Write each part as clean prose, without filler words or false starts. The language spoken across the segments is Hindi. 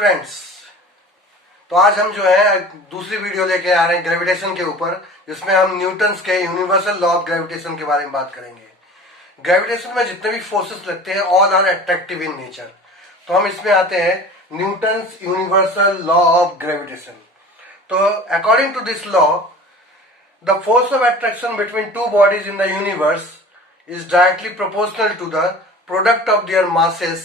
स्टूडेंट्स, तो आज हम जो है दूसरी वीडियो लेके आ रहे हैं ग्रेविटेशन के ऊपर, जिसमें हम न्यूटन्स के यूनिवर्सल लॉ ऑफ ग्रेविटेशन के बारे में बात करेंगे। ग्रेविटेशन में जितने भी फोर्सेस लगते हैं all are attractive in nature. तो हम इसमें आते हैं Newton's universal law of gravitation. तो according to this law, the force of attraction between two bodies in the universe is directly proportional to the product of their masses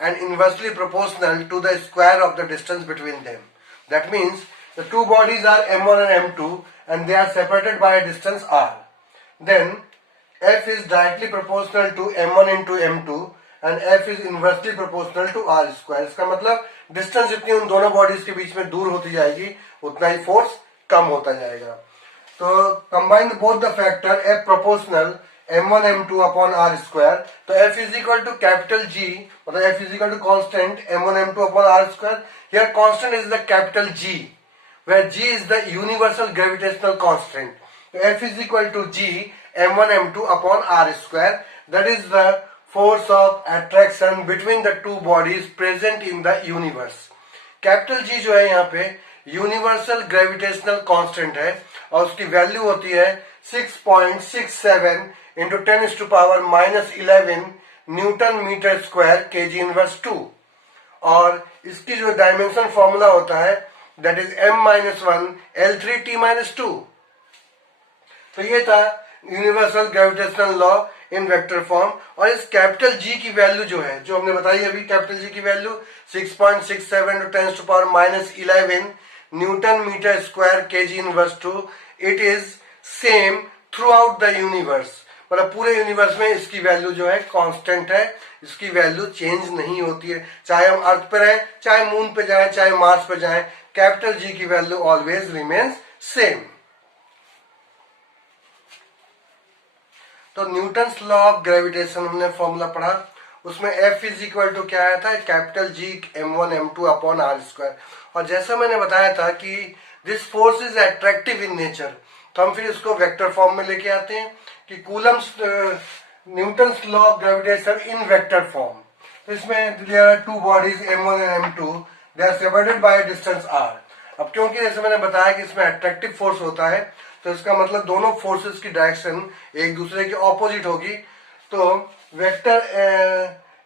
and inversely proportional to the square of the distance between them. That means the two bodies are m1 and m2 and they are separated by a distance r. Then F is directly proportional to m1 into m2 and F is inversely proportional to r square. इसका मतलब डिस्टेंस जितनी उन दोनों बॉडीज के बीच में दूर होती जाएगी उतना ही फोर्स कम होता जाएगा। तो combined both the factor F proportional m1 m2 upon r square, तो F is equal to capital G, मतलब F is equal to constant m1 m2 upon r square. Here constant is the capital G, where G is the universal gravitational constant. So F is equal to G m1 m2 upon r square. That is the force of attraction between the two bodies present in the universe. Capital G जो है यहाँ पे यूनिवर्सल ग्रेविटेशनल कांस्टेंट है और उसकी वैल्यू होती है 6.67 into 10⁻⁻11 newton metre square kg inverse 2। और इसकी जो डायमेंशन फॉर्मूला होता है दैट इज m-1 L3t-2। तो ये था universal gravitational law in vector form. और इस कैपिटल जी की वैल्यू जो है, जो हमने बताई अभी, कैपिटल जी की value 6.67 into 10⁻⁻11 newton metre square kg inverse 2। It is same throughout the universe, मतलब पूरे यूनिवर्स में इसकी वैल्यू जो है कांस्टेंट है, इसकी वैल्यू चेंज नहीं होती है। चाहे हम अर्थ पे रहें, चाहे मून पे जाएं, चाहे मार्स पे जाएं, कैपिटल जी की वैल्यू ऑलवेज रिमेन्स सेम। तो न्यूटन्स लॉ ऑफ ग्रेविटेशन हमने फॉर्मूला पढ़ा, उसमें F इज इक्वल टू क्या आया था, capital G m1 m2 upon r square. और जैसा मैंने बताया था कि this force is attractive in nature, तो हम फिर इसको वेक्टर फॉर्म में लेके आते हैं कि Coulomb's Newton's law of gravitation in vector form. तो इसमें there are two bodies m1 and m2, they are separated by distance r। अब क्योंकि जैसे मैंने बताया कि इसमें अट्रैक्टिव फोर्स होता है, तो इसका मतलब दोनों फोर्सेस की डायरेक्शन एक दूसरे के ऑपोजिट होगी। तो वेक्टर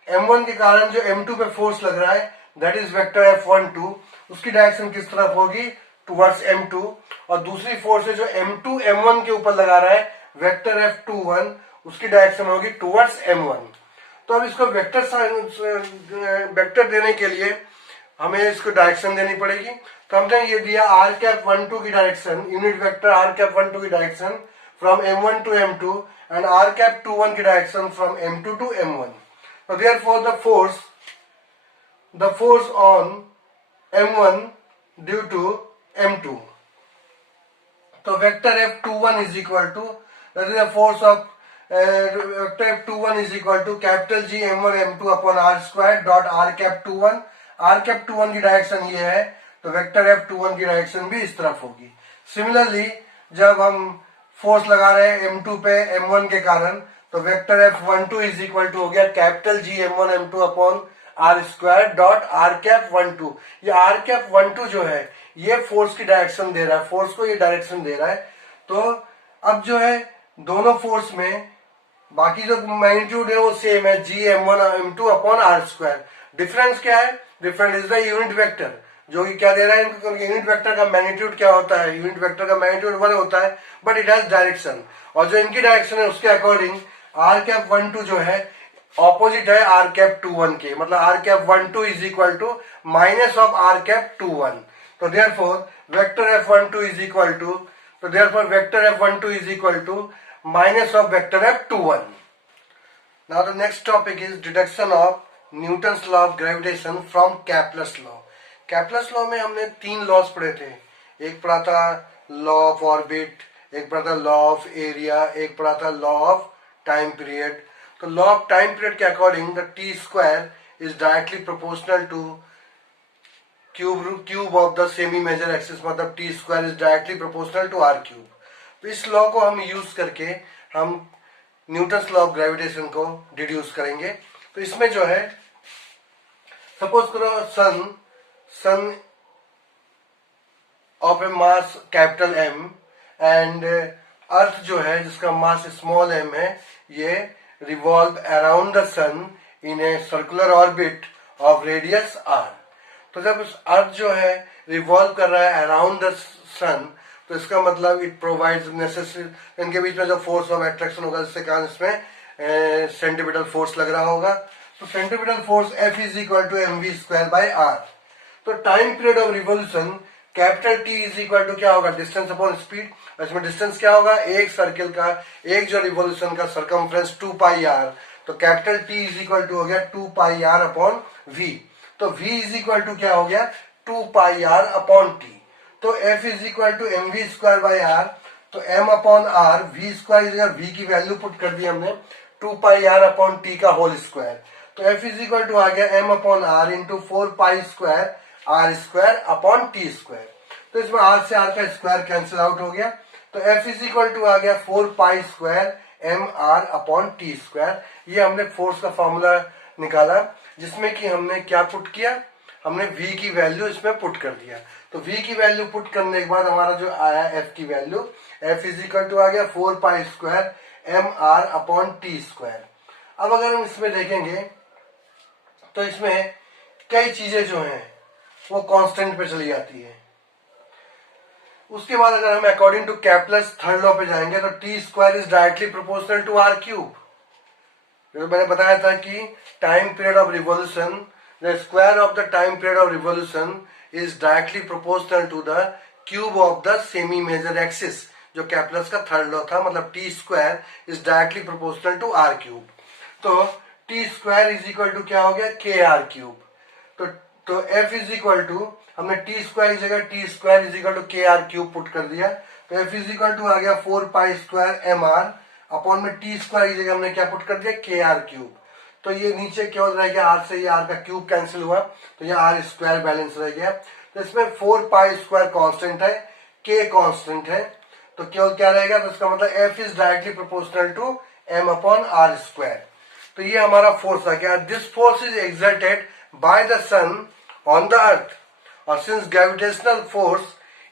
m1 के कारण जो m2 पे फोर्स लग रहा है दैट इज वेक्टर F12, उसकी डायरेक्शन किस तरफ होगी, टुवर्ड्स m2। और दूसरी फोर्स है जो m2 m1 के ऊपर लगा रहा है वेक्टर F21, उसकी डायरेक्शन होगी टुवर्ड्स m1। तो अब इसको वेक्टर देने के लिए हमें इसको डायरेक्शन देनी पड़ेगी। तो हमने ये दिया r12 की डायरेक्शन, यूनिट वेक्टर r12 की direction from m1 to m2 and r21 की direction from m2 to m1। So therefore the force on m1 due to m2, so vector F21 is equal to, that is the force of vector F21 is equal to capital G m1 m2 upon r square dot r cap 21। r cap 21 की डायरेक्शन ये है, तो वेक्टर F21 की डायरेक्शन भी इस तरफ होगी। सिमिलरली जब हम फोर्स लगा रहे हैं m2 पे m1 के कारण, तो vector F12 is equal to हो गया capital G m1 m2 upon r square dot r cap 12। ये r कैप 12 जो है ये फोर्स की डायरेक्शन दे रहा है, फोर्स को ये डायरेक्शन दे रहा है। तो अब जो है दोनों फोर्स में बाकी जो मैग्नीट्यूड है वो सेम है, G m1 m2 upon r square. Difference क्या है, difference is the unit vector, जो कि क्या दे रहा है, यूनिट वेक्टर का मैग्नीट्यूड क्या होता है, यूनिट वेक्टर का मैग्नीट्यूड 1 होता है, बट इट हैज डायरेक्शन। और जो इनकी डायरेक्शन है उसके अकॉर्डिंग r कैप 12 जो है ऑपोजिट है r कैप 21 के, मतलब r cap 12 is equal to minus of r cap 21। तो therefore vector F12 is equal to, तो therefore vector F12 is equal to minus of vector F21। Now the next topic is deduction of Newton's law of gravitation from Kepler's law. Kepler's law में हमने 3 लॉज पढ़े थे, एक पढ़ा था लॉ ऑफ ऑर्बिट, एक पढ़ा था लॉ ऑफ एरिया, एक पढ़ा था लॉ ऑफ टाइम पीरियड। तो लॉ ऑफ टाइम पीरियड के according the T square is directly proportional to cube of the semi major axis, मतलब T square is directly proportional to R cube. तो इस लॉ को हम यूज करके हम न्यूटन्स लॉ ऑफ ग्रेविटेशन को डिड्यूस करेंगे। तो इसमें जो है, सपोज करो sun of a mass capital M and Earth जो है जिसका मास स्मॉल एम है, ये revolve around the sun in a circular orbit of radius R. तो जब अर्थ जो है रिवॉल्व कर रहा है अराउंड द सन, तो इसका मतलब इट प्रोवाइड्स नेसेसरी, इनके बीच में जो फोर्स ऑफ अट्रैक्शन होगा जिससे कारण इसमें सेंट्रीपिटल फोर्स लग रहा होगा। तो centripetal force F is equal to mv² by R. तो time period of revolution capital T is equal to क्या होगा, डिस्टेंस अपॉन स्पीड। इसमें डिस्टेंस क्या होगा, एक सर्किल का, एक जो रिवोल्यूशन का सर्कमफ्रेंस 2 पाई आर। तो capital T is equal to हो गया 2 पाई आर अपॉन V। तो V इज इक्वल टू क्या हो गया, 2 पाई आर अपॉन T। तो F is equal to mv² by R. तो m upon R, v², v की वैल्यू पुट कर दी हमने 2 पाई आर अपॉन टी का होल स्क्वायर। तो F इज इक्वल टू आ गया m upon R into 4 pi square R square upon T square. तो इसमें r से r का स्क्वायर कैंसिल आउट हो गया। तो F इज इक्वल टू आ गया 4 pi square M R upon T square. ये हमने फोर्स का फॉर्मूला निकाला जिसमें कि हमने क्या पुट किया, हमने v की वैल्यू इसमें पुट कर दिया। तो v की वैल्यू पुट करने के बाद हमारा जो आया f की value, f is equal to आ गया 4 pi square M R upon T square. अब अगर हम इसमें देखेंगे तो इसमें कई चीजें जो हैं वो कांस्टेंट पे चली जाती है। उसके बाद अगर हम according to Kepler's third law पे जाएंगे तो t² is directly proportional to r³। जो मैंने बताया था कि time period of revolution, the square of the time period of revolution is directly proportional to the cube of the semi major axis. जो कैपलर्स का थर्ड लॉ था, मतलब t² is directly proportional to r³। तो t² इज इक्वल टू क्या हो गया, kr³। तो F इज इक्वल टू, हमने t² की जगह t² is equal to kr³ put कर दिया। तो F इज इक्वल टू आ गया 4 pi square M R upon में t² की जगह हमने क्या पुट कर दिया, kr³। तो ये नीचे केवल रह गया r से ये r का क्यूब कैंसिल हुआ, तो ये r² बैलेंस रह गया। तो इसमें 4 पाई स्क्वायर कांस्टेंट है, k कांस्टेंट है, तो केवल क्या रहेगा, तो इसका मतलब F इज directly proportional to m upon r²। तो ये हमारा फोर्स आ गया। This force is exerted by the sun on the earth, और since gravitational force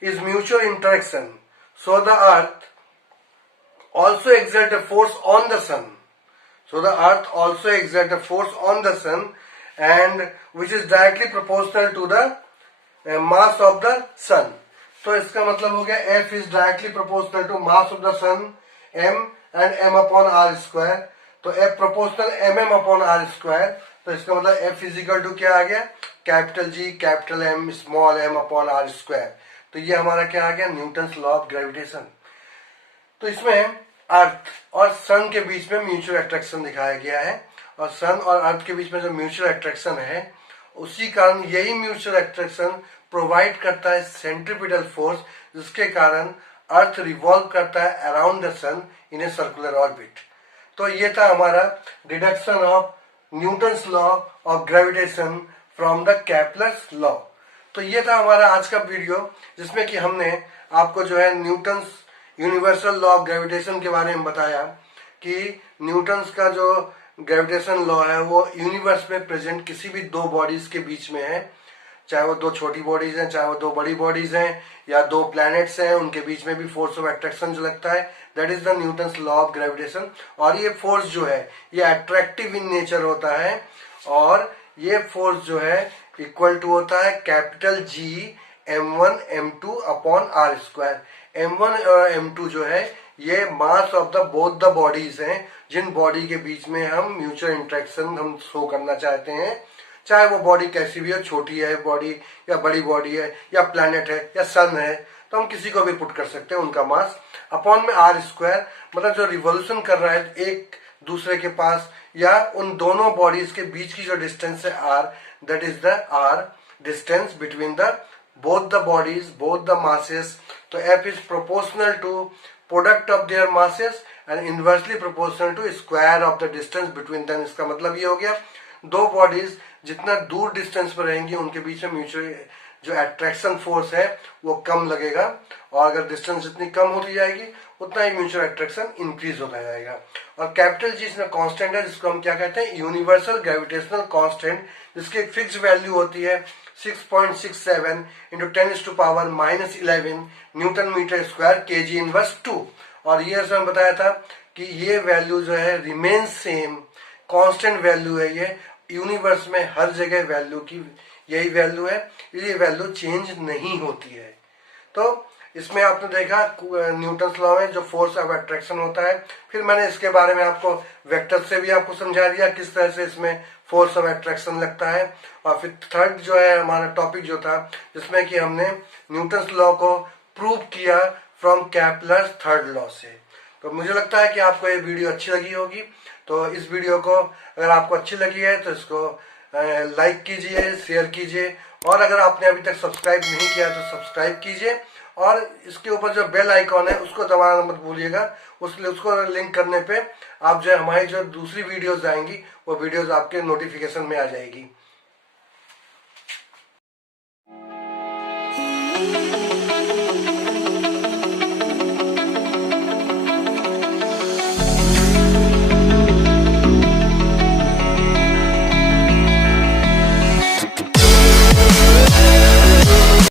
is mutual interaction, so the earth also exert a force on the sun. So the earth also exert a force on the sun, and which is directly proportional to the mass of the sun. तो इसका मतलब हो गया F is directly proportional to mass of the sun m and m upon r²। तो F proportional mm upon r²। तो इसका मतलब F is equal to क्या आ गया, capital G capital M small m upon r²। तो ये हमारा क्या आ गया, न्यूटन्स लॉ ऑफ ग्रेविटेशन। तो इसमें अर्थ और सन के बीच में म्यूचुअल अट्रैक्शन दिखाया गया है, और सन और अर्थ के बीच में जो म्यूचुअल अट्रैक्शन है, उसी कारण यही म्यूचुअल अट्रैक्शन प्रोवाइड करता है सेंट्रीपिटल फोर्स, जिसके कारण अर्थ रिवॉल्व करता है around the sun in a circular orbit. तो ये था हमारा deduction of Newton's law of gravitation from the Kepler's law. तो ये था हमारा आज का वीडियो, जिसमें कि हमने आपको जो है Newton's universal law of gravitation के बारे में बताया कि न्यूटन्स का जो ग्रेविटेशन लॉ है वो यूनिवर्स में प्रेजेंट किसी भी दो बॉडीज के बीच में है, चाहे वो दो छोटी बॉडीज हैं, चाहे वो दो बड़ी बॉडीज हैं, या दो प्लैनेट्स हैं, उनके बीच में भी फोर्स ऑफ अट्रैक्शन जो लगता है, that is the Newton's law of gravitation. और ये फोर्स जो है ये अट्रैक्टिव इन नेचर होता है, और ये फोर्स जो है इक्वल टू होता है capital G m1 m2 upon r²। m1 और m2 जो है ये mass of the both the bodies हैं, जिन बॉडी के बीच में हम म्यूचुअल इंटरेक्शन हम शो करना चाहते हैं, चाहे वो बॉडी कैसी भी हो, छोटी है बॉडी या बड़ी बॉडी है, या प्लैनेट है या सन है, तो हम किसी को भी पुट कर सकते हैं, उनका मास अपॉन में r², मतलब जो रिवोल्यूशन कर रहा है एक दूसरे के पास, या उन दोनों बॉडीज के बीच की जो डिस्टेंस है r, that is the r distance between the both the bodies, both the masses। तो F is proportional to product of their masses and inversely proportional to square of the distance between them। इसका मतलब ये हो गया, दो बॉडीज जितना दूर डिस्टेंस पर रहेंगी उनके बीच में म्यूचुअल जो अट्रैक्शन फोर्स है वो कम लगेगा, और अगर डिस्टेंस जितनी कम होती जाएगी उतना ही म्यूचुअल अट्रैक्शन इंक्रीज होता जाएगा। और कैपिटल जी इसमें कांस्टेंट है, जिसको हम क्या कहते हैं, यूनिवर्सल ग्रेविटेशनल कांस्टेंट, जिसकी एक फिक्स वैल्यू होती है 6.67 into 10⁻⁻11 newton metre square kg inverse 2। और ये हमने बताया था कि ये वैल्यू जो है रिमेन सेम, कांस्टेंट वैल्यू है, ये यूनिवर्स में हर जगह वैल्यू की यही वैल्यू है, ये वैल्यू चेंज नहीं होती है। तो इसमें आपने देखा न्यूटन्स लॉ में जो फोर्स ऑफ अट्रैक्शन होता है, फिर मैंने इसके बारे में आपको वेक्टर से भी आपको समझा दिया किस तरह से इसमें फोर्स ऑफ अट्रैक्शन लगता है। और फिर थर्ड जो है हमारा टॉपिक जो था, जिसमें कि हमने न्यूटन्स लॉ को प्रूव किया फ्रॉम कैपलर्स थर्ड लॉ से। तो मुझे लगता है कि आपको ये वीडियो अच्छी लगी होगी। तो इस वीडियो को अगर आपको अच्छी लगी है तो इसको लाइक कीजिए, शेयर कीजिए, और अगर आपने अभी तक सब्सक्राइब नहीं किया तो सब्सक्राइब कीजिए, और इसके ऊपर जो बेल आइकॉन है उसको दबाना मत भूलिएगा। उसको लिंक करने पे आप जो हमारी जो दूसरी वीडियोस आएंगी वो वीडियोस आपके नोटिफिकेशन में आ जाएगी।